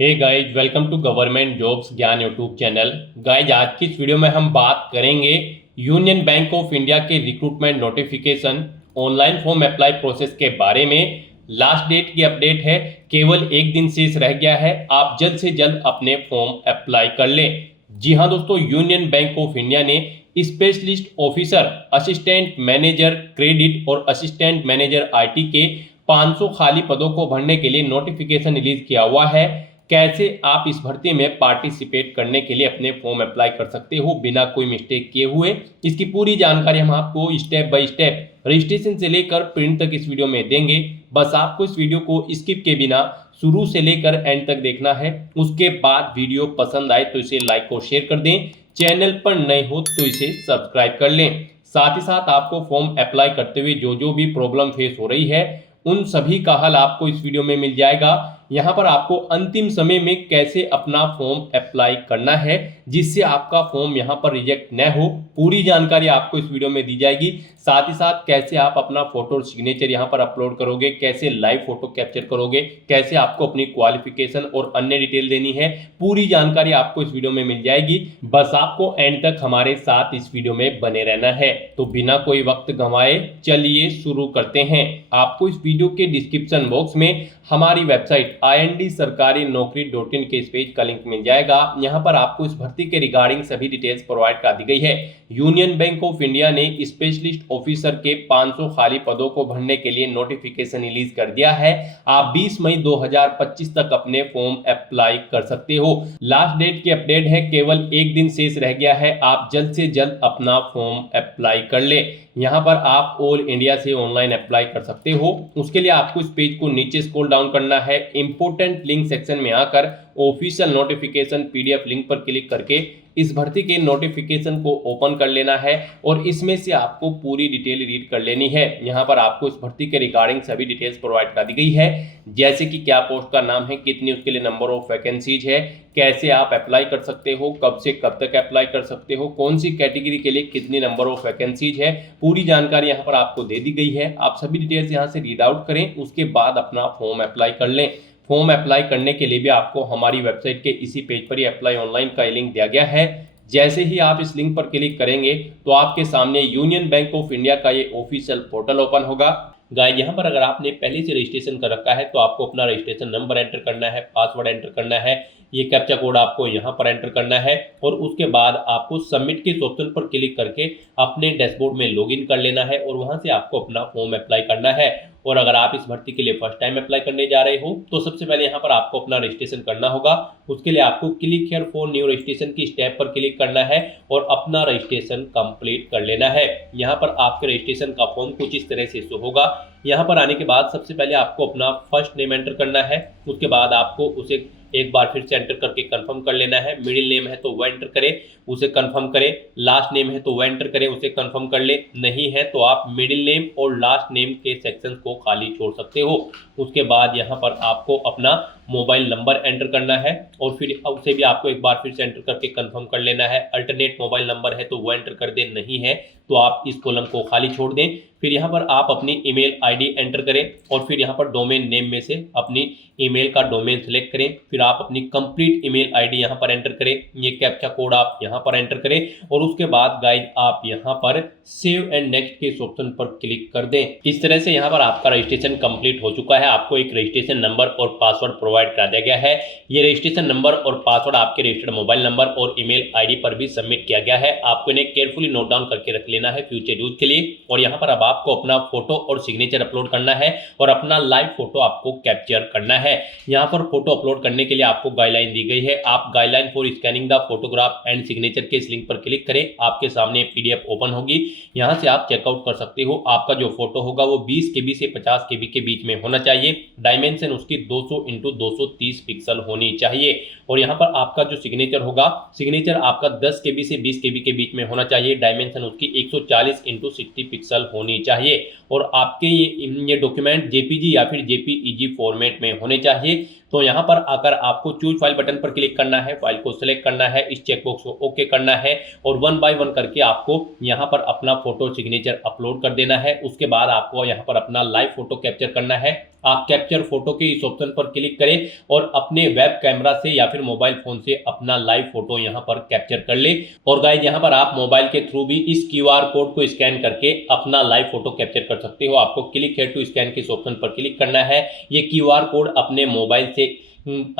Hey guys, welcome to government jobs Gyan YouTube channel. Guys, आज की इस वीडियो में हम बात करेंगे यूनियन बैंक ऑफ इंडिया के recruitment notification online form apply process के बारे में। लास्ट डेट की अपडेट है, केवल एक दिन शेष रह गया है। आप जल्द से जल्द अपने फॉर्म अप्लाई कर लें। जी हाँ दोस्तों, यूनियन बैंक ऑफ इंडिया ने specialist officer, assistant manager credit और असिस्टेंट मैनेजर आईटी के 500 खाली पदों को भरने के लिए नोटिफिकेशन रिलीज किया हुआ है। कैसे आप इस भर्ती में पार्टिसिपेट करने के लिए अपने फॉर्म अप्लाई कर सकते हो बिना कोई मिस्टेक किए हुए, इसकी पूरी जानकारी हम आपको स्टेप बाय स्टेप रजिस्ट्रेशन से लेकर प्रिंट तक इस वीडियो में देंगे। बस आपको इस वीडियो को स्किप के बिना शुरू से लेकर एंड तक देखना है। उसके बाद वीडियो पसंद आए तो इसे लाइक और शेयर कर दें। चैनल पर नए हो तो इसे सब्सक्राइब कर लें। साथ ही साथ आपको फॉर्म अप्लाई करते हुए जो भी प्रॉब्लम फेस हो रही है उन सभी का हल आपको इस वीडियो में मिल जाएगा। यहाँ पर आपको अंतिम समय में कैसे अपना फॉर्म अप्लाई करना है जिससे आपका फॉर्म यहाँ पर रिजेक्ट न हो, पूरी जानकारी आपको इस वीडियो में दी जाएगी। साथ ही साथ कैसे आप अपना फोटो और सिग्नेचर यहाँ पर अपलोड करोगे, कैसे लाइव फोटो कैप्चर करोगे, कैसे आपको अपनी क्वालिफिकेशन और अन्य डिटेल देनी है, पूरी जानकारी आपको इस वीडियो में मिल जाएगी। बस आपको एंड तक हमारे साथ इस वीडियो में बने रहना है। तो बिना कोई वक्त गंवाए चलिए शुरू करते हैं। आपको इस वीडियो के डिस्क्रिप्शन बॉक्स में हमारी वेबसाइट ind-sarkari-naukri.in के इस पेज का लिंक मिल जाएगा। यहाँ पर आपको इस भर्ती के रिगार्डिंग सभी डिटेल्स प्रोवाइड कर दी गई है। यूनियन बैंक ऑफ इंडिया ने स्पेशलिस्ट ऑफिसर के 500 खाली पदों को भरने के लिए नोटिफिकेशन रिलीज कर दिया है। आप 20 मई 2025 तक अपने फॉर्म अप्लाई कर सकते हो। लास्ट डेट की अपडेट है, केवल एक दिन शेष रह गया है। आप जल्द से जल्द अपना फॉर्म अप्लाई कर ले। यहाँ पर आप ऑल इंडिया से ऑनलाइन अप्लाई कर सकते हो। उसके लिए आपको इस पेज को नीचे स्क्रॉल डाउन करना है। इंपोर्टेंट लिंक सेक्शन में आकर ऑफिशियल नोटिफिकेशन पीडीएफ लिंक पर क्लिक करके इस भर्ती के नोटिफिकेशन को ओपन कर लेना है और इसमें से आपको पूरी डिटेल रीड कर लेनी है। यहाँ पर आपको इस भर्ती के रिगार्डिंग सभी डिटेल्स प्रोवाइड कर दी गई है, जैसे कि क्या पोस्ट का नाम है, कितनी उसके लिए नंबर ऑफ वैकेंसीज है, कैसे आप अप्लाई कर सकते हो, कब से कब तक अप्लाई कर सकते हो, कौन सी कैटेगरी के लिए कितनी नंबर ऑफ वैकेंसीज है, पूरी जानकारी यहाँ पर आपको दे दी गई है। आप सभी डिटेल्स यहाँ से रीड आउट करें, उसके बाद अपना फॉर्म अप्लाई कर लें। फॉर्म अप्लाई करने के लिए भी आपको हमारी वेबसाइट के इसी पेज पर ही अप्लाई ऑनलाइन का लिंक दिया गया है। जैसे ही आप इस लिंक पर क्लिक करेंगे तो आपके सामने यूनियन बैंक ऑफ इंडिया का ये ऑफिशियल पोर्टल ओपन होगा। गाइस, यहाँ पर अगर आपने पहले से रजिस्ट्रेशन कर रखा है तो आपको अपना रजिस्ट्रेशन नंबर एंटर करना है, पासवर्ड एंटर करना है, ये कैप्चा कोड आपको यहाँ पर एंटर करना है और उसके बाद आपको सबमिट के ऑप्शन पर क्लिक करके अपने डैशबोर्ड में लॉगिन कर लेना है और वहाँ से आपको अपना फॉर्म अप्लाई करना है। और अगर आप इस भर्ती के लिए फर्स्ट टाइम अप्लाई करने जा रहे हो तो सबसे पहले यहाँ पर आपको अपना रजिस्ट्रेशन करना होगा। उसके लिए आपको click here for new registration की स्टेप पर क्लिक करना है और अपना रजिस्ट्रेशन कंप्लीट कर लेना है। यहाँ पर आपके रजिस्ट्रेशन का फॉर्म कुछ इस तरह से शो होगा। यहाँ पर आने के बाद सबसे पहले आपको अपना फर्स्ट नेम एंटर करना है, उसके बाद आपको उसे एक बार फिर से एंटर करके कंफर्म कर लेना है। मिडिल नेम है तो वह एंटर करें, उसे कंफर्म करें। लास्ट नेम है तो वह एंटर करें, उसे कंफर्म कर ले। नहीं है तो आप मिडिल नेम और लास्ट नेम के सेक्शन को खाली छोड़ सकते हो। उसके बाद यहाँ पर आपको अपना मोबाइल नंबर एंटर करना है और फिर उसे भी आपको एक बार फिर से एंटर करके कंफर्म कर लेना है। अल्टरनेट मोबाइल नंबर है तो वो एंटर कर दें, नहीं है तो आप इस कॉलम को खाली छोड़ दें। फिर यहाँ पर आप अपनी ईमेल आईडी एंटर करें और फिर यहाँ पर डोमेन नेम में से अपनी ईमेल का डोमेन सेलेक्ट करें। फिर आप अपनी कंप्लीट ईमेल आईडी यहाँ पर एंटर करें, ये कैप्चा कोड आप यहाँ पर एंटर करें और उसके बाद गाइस आप यहाँ पर सेव एंड नेक्स्ट के इस ऑप्शन पर क्लिक कर दें। इस तरह से यहाँ पर आपका रजिस्ट्रेशन कंप्लीट हो चुका है। आपको एक रजिस्ट्रेशन नंबर और पासवर्ड प्रोवाइड करा दिया गया है। ये रजिस्ट्रेशन नंबर और पासवर्ड आपके रजिस्टर्ड मोबाइल नंबर और ईमेल आईडी पर भी सबमिट किया गया है। आपको इन्हें केयरफुली नोट डाउन करके रख लेना है फ्यूचर यूज के लिए। और यहाँ पर अब आपको अपना फोटो और सिग्नेचर अपलोड करना है और अपना लाइव फोटो आपको कैप्चर करना है। यहाँ पर फोटो अपलोड करने के लिए आपको गाइडलाइन दी गई है। आप guideline for scanning the photograph and signature के इस लिंक पर क्लिक करें, आपके सामने पीडीएफ ओपन होगी। यहाँ से आप चेकआउट कर सकते हो। आपका जो फोटो होगा वो 20 KB से 50 KB के बीच में होना चाहिए। डायमेंशन उसकी 200 × 230 पिक्सल होनी चाहिए। और यहाँ पर आपका जो सिग्नेचर होगा, सिग्नेचर आपका 10 KB से 20 KB के बीच में होना चाहिए। डायमेंशन उसकी 140 × 60 पिक्सल होनी चाहिए। और आपके ये डॉक्यूमेंट जेपीजी या फिर जेपीईजी फॉर्मेट में होने चाहिए। तो यहाँ पर आकर आपको चूज फाइल बटन पर क्लिक करना है, फाइल को सिलेक्ट करना है, इस चेकबॉक्स को ओके करना है और 1 बाय 1 करके आपको यहाँ पर अपना फोटो सिग्नेचर अपलोड कर देना है। उसके बाद आपको यहाँ पर अपना लाइव फोटो कैप्चर करना है। आप कैप्चर फोटो के इस ऑप्शन पर क्लिक करें और अपने वेब कैमरा से या फिर मोबाइल फोन से अपना लाइव फोटो यहाँ पर कैप्चर कर ले। और गाइस यहाँ पर आप मोबाइल के थ्रू भी इस QR कोड को स्कैन करके अपना लाइव फोटो कैप्चर कर सकते हो। आपको क्लिक हियर टू स्कैन के इस ऑप्शन पर क्लिक करना है। ये QR कोड अपने मोबाइल से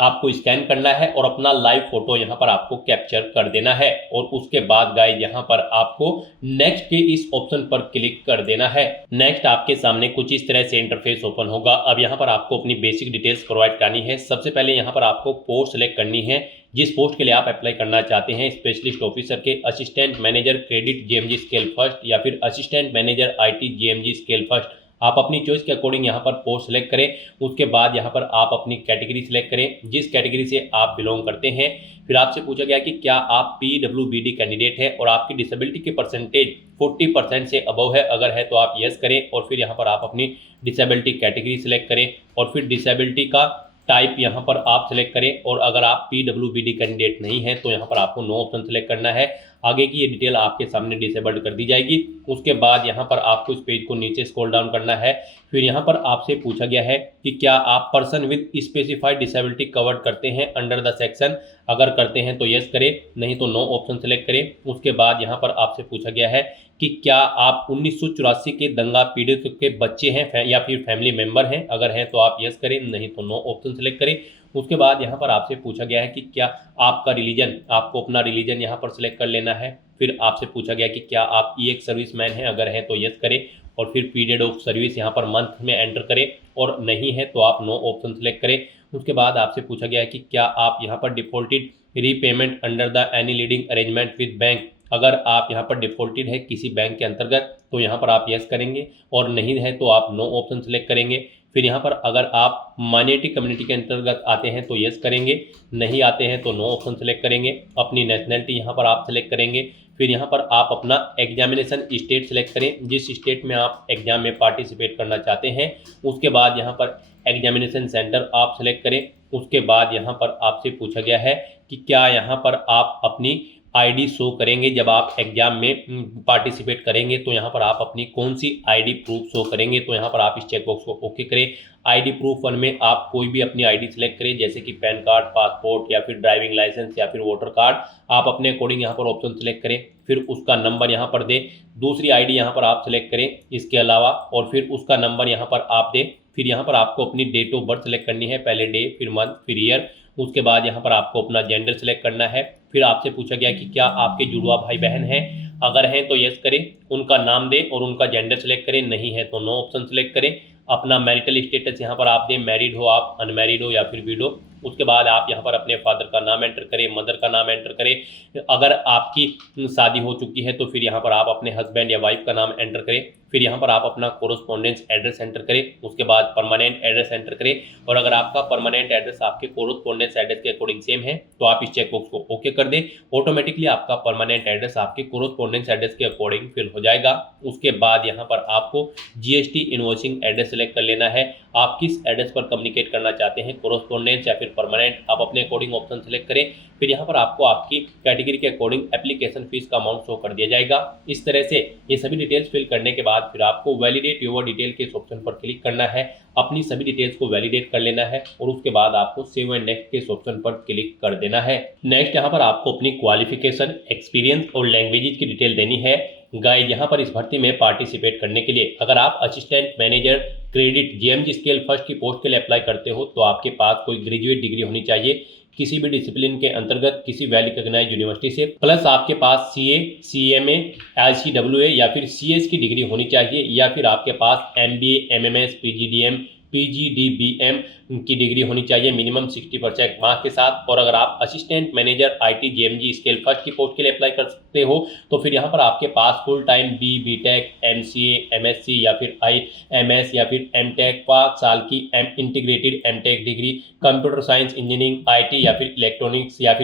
आपको स्कैन करना है और अपना लाइव फोटो यहाँ पर आपको कैप्चर कर देना है। और उसके बाद गाइस यहाँ पर आपको नेक्स्ट के इस ऑप्शन पर क्लिक कर देना है। नेक्स्ट आपके सामने कुछ इस तरह से इंटरफेस ओपन होगा। अब यहाँ पर आपको अपनी बेसिक डिटेल्स प्रोवाइड करनी है। सबसे पहले यहाँ पर आपको पोस्ट सेलेक्ट करनी है, जिस पोस्ट के लिए आप अप्लाई करना चाहते हैं, स्पेशलिस्ट ऑफिसर के, assistant manager credit GMG scale first या फिर assistant manager IT GMG scale first. आप अपनी चॉइस के अकॉर्डिंग यहाँ पर पोस्ट सेलेक्ट करें। उसके बाद यहाँ पर आप अपनी कैटेगरी सेलेक्ट करें, जिस कैटेगरी से आप बिलोंग करते हैं। फिर आपसे पूछा गया कि क्या आप PWBD कैंडिडेट है और आपकी डिसेबिलिटी के परसेंटेज 40% से अबव है, अगर है तो आप यस करें। और फिर यहाँ पर आप अपनी डिसेबिलिटी कैटेगरी सेलेक्ट करें और फिर डिसेबिलिटी का टाइप यहाँ पर आप सेलेक्ट करें। और अगर आप PWBD कैंडिडेट नहीं है तो यहाँ पर आपको नो ऑप्शन सेलेक्ट करना है। आगे की ये डिटेल आपके सामने डिसेबल्ड कर दी जाएगी। उसके बाद यहाँ पर आपको इस पेज को नीचे स्क्रॉल डाउन करना है। फिर यहाँ पर आपसे पूछा गया है कि क्या आप person with specified disability covered करते हैं अंडर द सेक्शन, अगर करते हैं तो यस करें, नहीं तो नो ऑप्शन सेलेक्ट करें। उसके बाद यहाँ पर आपसे पूछा गया है कि क्या आप 1984 के दंगा पीड़ित के बच्चे हैं या फिर फैमिली मेंबर हैं, अगर हैं तो आप यस करें, नहीं तो नो ऑप्शन सेलेक्ट करें। उसके बाद यहाँ पर आपसे पूछा गया है कि क्या आपका रिलीजन, आपको अपना रिलीजन यहाँ पर सिलेक्ट कर लेना है। फिर आपसे पूछा गया कि क्या आप EX सर्विसमैन हैं, अगर हैं तो यस करें और फिर पीरियड ऑफ सर्विस यहाँ पर मंथ में एंटर करें और नहीं है तो आप नो ऑप्शन सेलेक्ट करें। उसके बाद आपसे पूछा गया है कि क्या आप यहाँ पर defaulted repayment under the any leading arrangement with bank, अगर आप यहाँ पर डिफॉल्टेड है किसी बैंक के अंतर्गत तो यहाँ पर आप यस करेंगे और नहीं है तो आप नो ऑप्शन सेलेक्ट करेंगे। फिर यहाँ पर अगर आप माइनॉरिटी कम्युनिटी के अंतर्गत आते हैं तो यस करेंगे, नहीं आते हैं तो नो ऑप्शन सेलेक्ट करेंगे। अपनी नेशनैलिटी यहाँ पर आप सेलेक्ट करेंगे। फिर यहाँ पर आप अपना एग्जामिनेशन स्टेट सेलेक्ट करें, जिस स्टेट में आप एग्जाम में पार्टिसिपेट करना चाहते हैं। उसके बाद यहाँ पर एग्जामिनेशन सेंटर आप सेलेक्ट करें। उसके बाद यहाँ पर आपसे पूछा गया है कि क्या यहाँ पर आप अपनी ID शो करेंगे, जब आप एग्जाम में पार्टिसिपेट करेंगे तो यहाँ पर आप अपनी कौन सी ID प्रूफ शो करेंगे, तो यहाँ पर आप इस चेकबॉक्स को ओके करें। ID प्रूफ 1 में आप कोई भी अपनी ID सेलेक्ट करें, जैसे कि पैन कार्ड, पासपोर्ट या फिर ड्राइविंग लाइसेंस या फिर वोटर कार्ड। आप अपने अकॉर्डिंग यहाँ पर ऑप्शन सेलेक्ट करें, फिर उसका नंबर यहाँ पर दें। दूसरी ID यहाँ पर आप सेलेक्ट करें इसके अलावा और फिर उसका नंबर यहाँ पर आप दें। फिर यहाँ पर आपको अपनी डेट ऑफ बर्थ सेलेक्ट करनी है, पहले डे, फिर मंथ, फिर ईयर। उसके बाद यहाँ पर आपको अपना जेंडर सेलेक्ट करना है। फिर आपसे पूछा गया कि क्या आपके जुड़वा भाई बहन हैं, अगर हैं तो यस करें, उनका नाम दें और उनका जेंडर सेलेक्ट करें, नहीं है तो नो ऑप्शन सेलेक्ट करें। अपना मैरिटल स्टेटस यहाँ पर आप दें, मैरिड हो आप, अनमैरिड हो या फिर विडो। उसके बाद आप यहाँ पर अपने फादर का नाम एंटर करें, मदर का नाम एंटर करें। अगर आपकी शादी हो चुकी है तो फिर यहाँ पर आप अपने हस्बैंड या वाइफ का नाम एंटर करें। फिर यहाँ पर आप अपना कोरोस्पोंडेंस एड्रेस एंटर करें। उसके बाद परमानेंट एड्रेस एंटर करें और अगर आपका परमानेंट एड्रेस आपके कोरोस्पोंडेंस एड्रेस के अकॉर्डिंग सेम है तो आप इस चेकबॉक्स को ओके कर दें। ऑटोमेटिकली आपका परमानेंट एड्रेस आपके कोरोस्पोंडेंस एड्रेस के अकॉर्डिंग फिल हो जाएगा। उसके बाद यहाँ पर आपको GST इनवॉइसिंग एड्रेस सेलेक्ट कर लेना है। आप किस एड्रेस पर कम्युनिकेट करना चाहते हैं, कोरोस्पोंडेंस या फिर परमानेंट, आप अपने अकॉर्डिंग ऑप्शन सेलेक्ट करें। फिर यहाँ पर आपको आपकी कैटेगरी के अकॉर्डिंग एप्लीकेशन फीस का अमाउंट शो कर दिया जाएगा। इस तरह से ये सभी डिटेल्स फिल करने के बाद फिर आपको वैलिडेट योर डिटेल के इस ऑप्शन पर क्लिक करना है, अपनी सभी डिटेल्स को वैलिडेट कर लेना है और उसके बाद आपको सेव एंड नेक्स्ट के इस ऑप्शन पर क्लिक कर देना है। नेक्स्ट यहाँ पर आपको अपनी क्वालिफिकेशन, एक्सपीरियंस और लैंग्वेजेस की डिटेल देनी है। गाइस यहाँ पर इस भर्ती में पार्टिसिपेट करने के लिए अगर आप assistant manager credit GMG scale first की पोस्ट के लिए अप्लाई करते हो तो आपके पास कोई ग्रेजुएट डिग्री होनी चाहिए किसी भी डिसिप्लिन के अंतर्गत किसी वेल रिकॉग्नाइज्ड यूनिवर्सिटी से, प्लस आपके पास CA, CMA, ICWA या फिर CS की डिग्री होनी चाहिए, या फिर आपके पास MBA, MMS, PGDM, PGDBM की डिग्री होनी चाहिए मिनिमम 60% मार्क्स के साथ। और अगर आप assistant manager IT GMG scale first की पोस्ट के लिए अप्लाई कर सकते हो तो फिर यहाँ पर आपके पास full time BTech, MCA, MSc या फिर IMS या फिर MTech 5 साल की integrated MTech degree, computer science engineering IT या फिर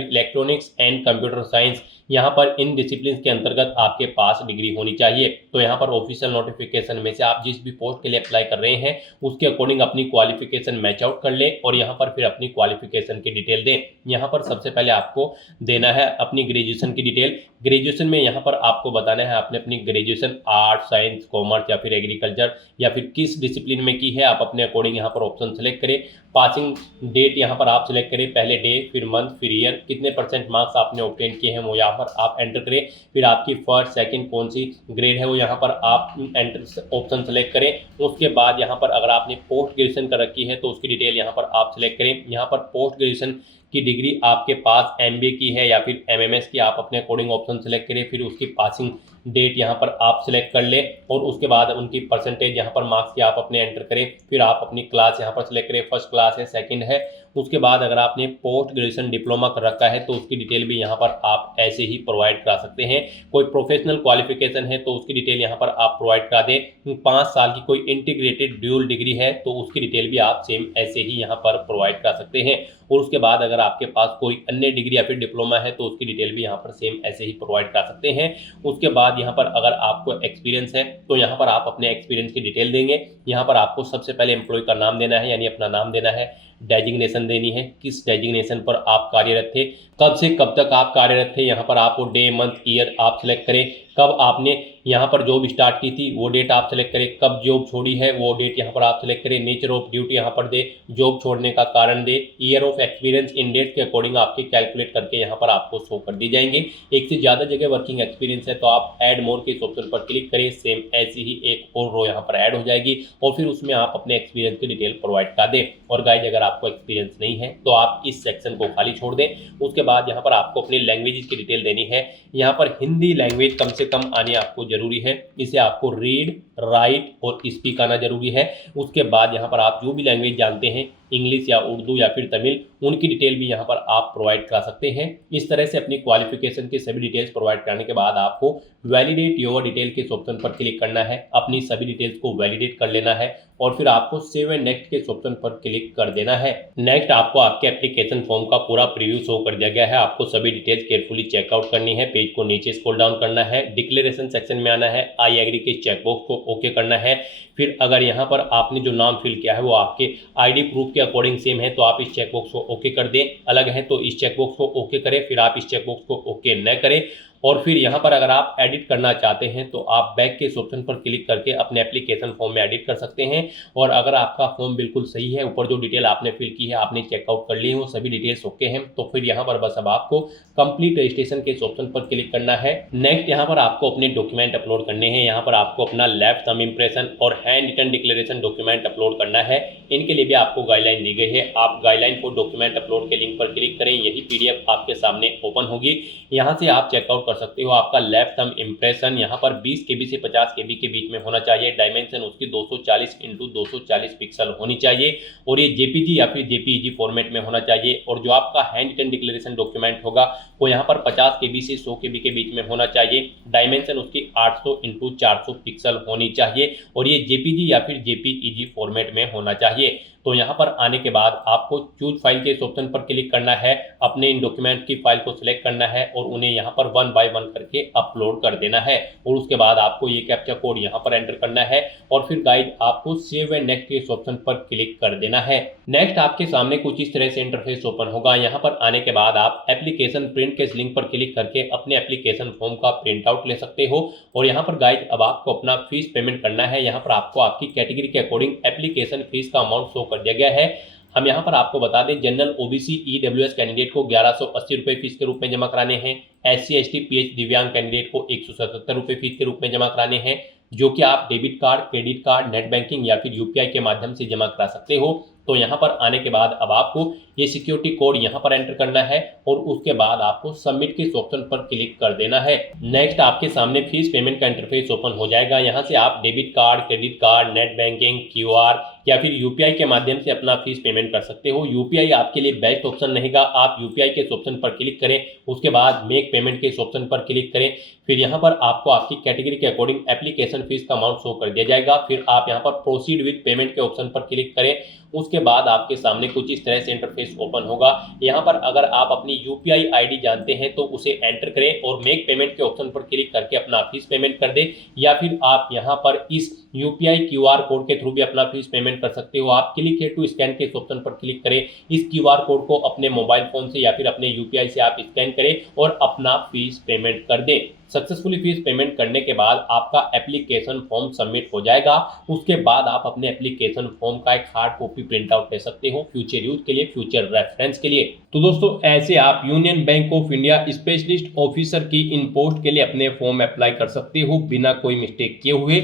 इलेक्ट्रॉनिक्स एंड कंप्यूटर साइंस यहाँ पर इन डिसिप्लिन के अंतर्गत आपके पास डिग्री होनी चाहिए। तो यहाँ पर ऑफिशियल नोटिफिकेशन में से आप जिस भी पोस्ट के लिए अप्लाई कर रहे हैं उसके अकॉर्डिंग अपनी क्वालिफिकेशन मैच आउट कर लें और यहाँ पर फिर अपनी क्वालिफिकेशन की डिटेल दें। यहाँ पर सबसे पहले आपको देना है अपनी ग्रेजुएशन की डिटेल। ग्रेजुएशन में यहाँ पर आपको बताना है आपने अपनी ग्रेजुएशन आर्ट, साइंस, कॉमर्स या फिर एग्रीकल्चर या फिर किस डिसिप्लिन में की है, आप अपने अकॉर्डिंग यहाँ पर ऑप्शन सेलेक्ट करें। पासिंग डेट यहाँ पर आप सिलेक्ट करें, पहले डे, फिर मंथ, फिर ईयर, कितने % मार्क्स आपने ऑब्टेन किए हैं वो यहाँ पर आप एंटर करें। फिर आपकी फर्स्ट, सेकंड कौन सी ग्रेड है वो यहाँ पर आप एंटर ऑप्शन सेलेक्ट करें। उसके बाद यहाँ पर अगर आपने पोस्ट ग्रेजुएशन कर रखी है तो उसकी डिटेल यहाँ पर आप सिलेक्ट करें। यहाँ पर पोस्ट ग्रेजुएशन की डिग्री आपके पास MBA की है या फिर MMS की, आप अपने अकॉर्डिंग ऑप्शन सेलेक्ट करें। फिर उसकी पासिंग डेट यहाँ पर आप सिलेक्ट कर लें और उसके बाद उनकी परसेंटेज यहाँ पर मार्क्स की आप अपने एंटर करें। फिर आप अपनी क्लास यहाँ पर सिलेक्ट करें, फर्स्ट क्लास है, सेकंड है। उसके बाद अगर आपने पोस्ट ग्रेजुएशन डिप्लोमा कर रखा है तो उसकी डिटेल भी यहाँ पर आप ऐसे ही प्रोवाइड करा सकते हैं। कोई प्रोफेशनल क्वालिफिकेशन है तो उसकी डिटेल यहाँ पर आप प्रोवाइड करा दें। 5 साल की कोई इंटीग्रेटेड ड्यूल डिग्री है तो उसकी डिटेल भी आप सेम ऐसे ही यहाँ पर प्रोवाइड करा सकते हैं। और उसके बाद अगर आपके पास कोई अन्य डिग्री या फिर डिप्लोमा है तो उसकी डिटेल भी यहाँ पर सेम ऐसे ही प्रोवाइड करा सकते हैं। उसके बाद यहाँ पर अगर आपको एक्सपीरियंस है तो यहाँ पर आप अपने एक्सपीरियंस की डिटेल देंगे। यहाँ पर आपको सबसे पहले एम्प्लॉय का नाम देना है, यानी अपना नाम देना है। डेजिग्नेशन देनी है, किस डेजिग्नेशन पर आप कार्यरत थे, कब से कब तक आप कार्यरत थे। यहाँ पर आपको डे, मंथ, ईयर आप सिलेक्ट करें। कब आपने यहाँ पर जॉब स्टार्ट की थी वो डेट आप सिलेक्ट करें। कब जॉब छोड़ी है वो डेट यहाँ पर आप सिलेक्ट करें। नेचर ऑफ ड्यूटी यहाँ पर दे, जॉब छोड़ने का कारण दे। Year of experience in date के अकॉर्डिंग आपके कैलकुलेट करके यहाँ पर आपको शो कर दी जाएंगे। एक से ज़्यादा जगह वर्किंग एक्सपीरियंस है तो आप ऐड मोर के इस ऑप्शन पर क्लिक करें। सेम ऐसी ही एक और रो यहाँ पर ऐड हो जाएगी और फिर उसमें आप अपने एक्सपीरियंस की डिटेल प्रोवाइड कर दें। और गाइज अगर आपको एक्सपीरियंस नहीं है तो आप इस सेक्शन को खाली छोड़ दें। उसके बाद यहाँ पर आपको अपनी लैंग्वेज की डिटेल देनी है। यहाँ पर हिंदी लैंग्वेज कम से कम आनी आपको जरूरी है। इसे आपको रीड, राइट और स्पीक आना जरूरी है। उसके बाद यहाँ पर आप जो भी लैंग्वेज जानते हैं, इंग्लिश या उर्दू या फिर तमिल, उनकी डिटेल भी यहाँ पर आप प्रोवाइड करा सकते हैं। इस तरह से अपनी क्वालिफिकेशन की सभी डिटेल्स प्रोवाइड कराने के बाद आपको वैलिडेट योर डिटेल के ऑप्शन पर क्लिक करना है। अपनी सभी डिटेल्स को वैलिडेट कर लेना है और फिर आपको सेव एंड नेक्स्ट के ऑप्शन पर क्लिक कर देना है। नेक्स्ट आपको आपके एप्लीकेशन फॉर्म का पूरा प्रीव्यू शो कर दिया गया है। आपको सभी डिटेल्स केयरफुली चेकआउट करनी है। पेज को नीचे स्क्रॉल डाउन करना है, डिक्लेरेशन सेक्शन में आना है, आई एग्री के चेकबॉक्स को ओके करना है। फिर अगर यहाँ पर आपने जो नाम फिल किया है वो आपके ID प्रूफ के अकॉर्डिंग सेम है तो आप इस चेकबॉक्स को ओके कर दें। अलग है तो इस चेकबॉक्स को ओके करें, फिर आप इस चेकबॉक्स को ओके न करें। और फिर यहाँ पर अगर आप एडिट करना चाहते हैं तो आप बैक के इस ऑप्शन पर क्लिक करके अपने एप्लीकेशन फॉर्म में एडिट कर सकते हैं। और अगर आपका फॉर्म बिल्कुल सही है, ऊपर जो डिटेल आपने फिल की है, आपने चेकआउट कर ली है, वो सभी डिटेल्स ओके हैं, तो फिर यहाँ पर बस अब आपको कंप्लीट रजिस्ट्रेशन के इस ऑप्शन पर क्लिक करना है। नेक्स्ट यहाँ पर आपको अपने डॉक्यूमेंट अपलोड करने हैं। यहाँ पर आपको अपना लेफ्ट थंब इंप्रेशन और handwritten declaration document upload करना है। इनके लिए भी आपको गाइडलाइन दी गई है। आप गाइडलाइन फॉर डॉक्यूमेंट अपलोड के लिंक पर क्लिक करें, यही PDF आपके सामने ओपन होगी। यहाँ से आप चेकआउट कर सकते हो। आपका लेफ्ट थंब इंप्रेशन यहाँ पर 20 KB से 50 KB के बीच में होना चाहिए। डायमेंशन उसकी 240 × 240 पिक्सल होनी चाहिए और ये JPG या फिर JPEG फॉर्मेट में होना चाहिए। और जो आपका हैंड रिटन डिक्लेरेशन डॉक्यूमेंट होगा वो यहाँ पर 50 KB से 100 KB के बीच में होना चाहिए। डायमेंशन उसकी 800 × 400 पिक्सल होनी चाहिए और ये JPG या फिर JPEG फॉर्मेट में होना चाहिए। तो यहाँ पर आने के बाद आपको चूज फाइल के इस ऑप्शन पर क्लिक करना है। अपने इन डॉक्यूमेंट की फाइल को सिलेक्ट करना है और उन्हें यहाँ पर 1 बाय 1 करके अपलोड कर देना है। और उसके बाद आपको ये कैप्चा कोड यहाँ पर एंटर करना है और फिर गाइड आपको सेव एंड नेक्स्ट के इस ऑप्शन पर क्लिक कर देना है। नेक्स्ट आपके सामने कुछ इस तरह से इंटरफेस ओपन होगा। यहाँ पर आने के बाद आप एप्लीकेशन प्रिंट के इस लिंक पर क्लिक करके अपने एप्लीकेशन फॉर्म का प्रिंट आउट ले सकते हो। और यहाँ पर गाइड अब आपको अपना फीस पेमेंट करना है। यहाँ पर आपको आपकी कैटेगरी के अकॉर्डिंग एप्लीकेशन फीस का अमाउंट शो कर दिया गया है। हम यहाँ पर आपको बता दें, जनरल OBC EWS कैंडिडेट को 1180 रुपये फीस के रूप में जमा कराने हैं। SC ST PH दिव्यांग कैंडिडेट को 177 रुपये फीस के रूप में जमा कराने हैं, जो कि आप debit card, credit card, net banking या फिर UPI के माध्यम से जमा करा सकते हो। तो यहाँ पर आने के बाद अब आपको ये सिक्योरिटी कोड यहाँ पर एंटर करना है और उसके बाद आपको सबमिट के इस ऑप्शन पर क्लिक कर देना है। नेक्स्ट आपके सामने फीस पेमेंट का इंटरफेस ओपन हो जाएगा। यहाँ से आप debit card, credit card, net banking, QR या फिर UPI के माध्यम से अपना फीस पेमेंट कर सकते हो। UPI आपके लिए बेस्ट ऑप्शन रहेगा। आप UPI के इस ऑप्शन पर क्लिक करें, उसके बाद मेक पेमेंट के इस ऑप्शन पर क्लिक करें। फिर यहाँ पर आपको आपकी कैटेगरी के अकॉर्डिंग एप्लीकेशन फीस का अमाउंट शो कर दिया जाएगा। फिर आप यहाँ पर प्रोसीड विद पेमेंट के ऑप्शन पर क्लिक करें उसके बाद आपके सामने कुछ इस तरह से इंटरफेस ओपन होगा। यहाँ पर अगर आप अपनी UPI ID जानते हैं तो उसे एंटर करें और मेक पेमेंट के ऑप्शन पर क्लिक करके अपना फीस पेमेंट कर दें, या फिर आप यहाँ पर इस UPI QR कोड के थ्रू भी अपना फीस पेमेंट कर सकते हो। आप क्लिक है टू स्कैन के इस ऑप्शन पर क्लिक करें, इस QR कोड को अपने मोबाइल फोन से या फिर अपने UPI से आप स्कैन करें और अपना फीस पेमेंट कर दें। सक्सेसफुली फीस पेमेंट करने के बाद आपका एप्लीकेशन फॉर्म सबमिट हो जाएगा। उसके बाद आप अपने एप्लीकेशन फॉर्म का एक हार्ड कॉपी प्रिंट आउट ले सकते हो फ्यूचर यूज के लिए, फ्यूचर रेफरेंस के लिए। तो दोस्तों ऐसे आप union bank of India specialist officer की इन पोस्ट के लिए अपने फॉर्म अप्लाई कर सकते हो बिना कोई मिस्टेक किए हुए।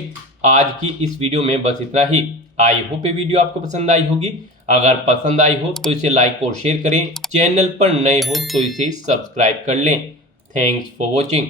आज की इस वीडियो में बस इतना ही। आई होप ये वीडियो आपको पसंद आई होगी। अगर पसंद आई हो तो इसे लाइक और शेयर करें, चैनल पर नए हो तो इसे सब्सक्राइब कर लें। Thanks for watching.